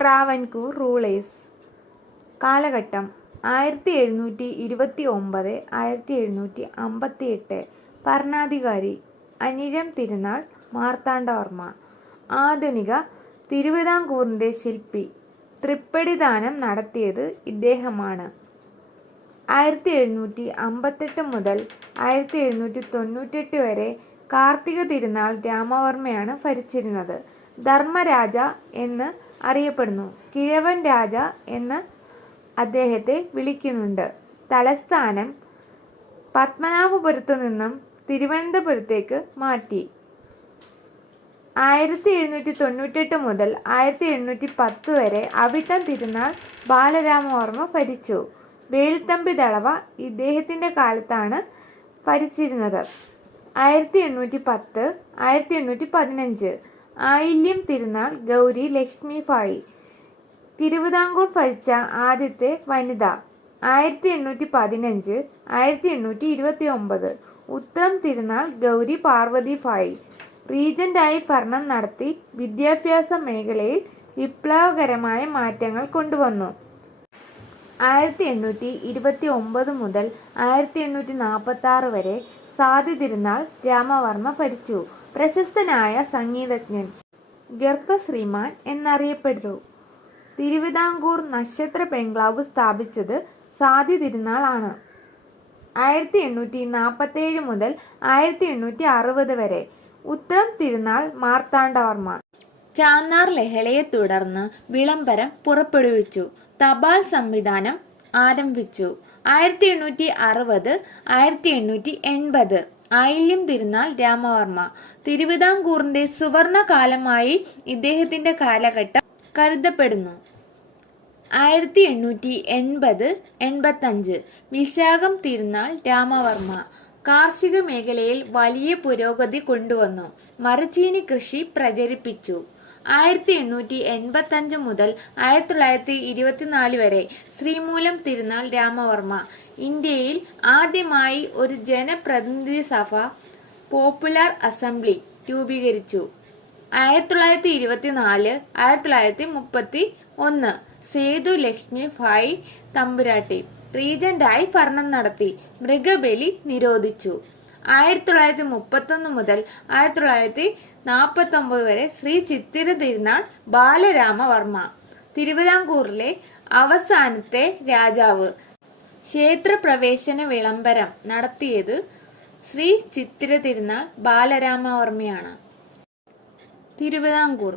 Travancore rulers. കാലഘട്ടം 1729-1758. ഭരണാധികാരി അനിഴം തിരുനാൾ മാർത്താണ്ഡവർമ്മ. ആധുനിക തിരുവിതാംകൂറിൻ്റെ ശില്പി. തൃപ്പടിദാനം നടത്തിയത് ഇദ്ദേഹമാണ്. 1758 മുതൽ 1798 വരെ കാർത്തിക തിരുനാൾ രാമവർമ്മയാണ് ഭരിച്ചിരുന്നത്. ധർമ്മരാജ എന്ന് അറിയപ്പെടുന്നു. കിഴവൻ രാജ എന്ന് അദ്ദേഹത്തെ വിളിക്കുന്നുണ്ട്. തലസ്ഥാനം പത്മനാഭപുരത്തു നിന്നും തിരുവനന്തപുരത്തേക്ക് മാറ്റി. 1798 മുതൽ 1810 വരെ അവിട്ടം തിരുനാൾ ബാലരാമവർമ്മ ഭരിച്ചു. വേലുത്തമ്പി ദളവ ഇദ്ദേഹത്തിൻ്റെ കാലത്താണ് ഭരിച്ചിരുന്നത്. 1810-1815. ആയില്യം തിരുനാൾ ഗൗരി ലക്ഷ്മി ഭായി തിരുവിതാംകൂർ ഭരിച്ച ആദ്യത്തെ വനിത. 1815-1829. ഉത്രം തിരുനാൾ ഗൗരി പാർവതി ഭായി റീജന്റായി ഭരണം നടത്തി വിദ്യാഭ്യാസ മേഖലയിൽ വിപ്ലവകരമായ മാറ്റങ്ങൾ കൊണ്ടുവന്നു. 1829 മുതൽ 1846 വരെ സാതി തിരുനാൾ രാമവർമ്മ ഭരിച്ചു. പ്രശസ്തനായ സംഗീതജ്ഞൻ, ഗർഭശ്രീമാൻ എന്നറിയപ്പെട്ടു. തിരുവിതാംകൂർ നക്ഷത്ര ബംഗ്ലാവ് സ്ഥാപിച്ചത് സാതി തിരുനാൾ ആണ്. 1847 മുതൽ 1860 വരെ ഉത്രം തിരുനാൾ മാർത്താണ്ഡവർമ്മ. ചാന്നാർ ലഹളയെ തുടർന്ന് വിളംബരം പുറപ്പെടുവിച്ചു. തപാൽ സംവിധാനം ആരംഭിച്ചു. 1860-1880. ആയില്യം തിരുനാൾ രാമവർമ്മ. തിരുവിതാംകൂറിന്റെ സുവർണ കാലമായി ഇദ്ദേഹത്തിന്റെ കാലഘട്ടം കരുതപ്പെടുന്നു. 1880-85. വിശാഖം തിരുനാൾ രാമവർമ്മ കാർഷിക മേഖലയിൽ വലിയ പുരോഗതി കൊണ്ടുവന്നു. മരച്ചീനി കൃഷി പ്രചരിപ്പിച്ചു. 1885 മുതൽ 1924 വരെ ശ്രീമൂലം തിരുനാൾ രാമവർമ്മ ഇന്ത്യയിൽ ആദ്യമായി ഒരു ജനപ്രതിനിധി സഭ പോപ്പുലർ അസംബ്ലി രൂപീകരിച്ചു. 1924-1931. സേതു ലക്ഷ്മി ഭായ് തമ്പുരാട്ടി റീജന്റായി ഭരണം നടത്തി. മൃഗബലി നിരോധിച്ചു. 1931 മുതൽ 1949 വരെ ശ്രീ ചിത്തിര തിരുനാൾ ബാലരാമവർമ്മ തിരുവിതാംകൂറിലെ അവസാനത്തെ രാജാവ്. ക്ഷേത്രപ്രവേശന വിളംബരം നടത്തിയത് ശ്രീ ചിത്തിര തിരുനാൾ ബാലരാമവർമ്മയാണ്. തിരുവിതാംകൂർ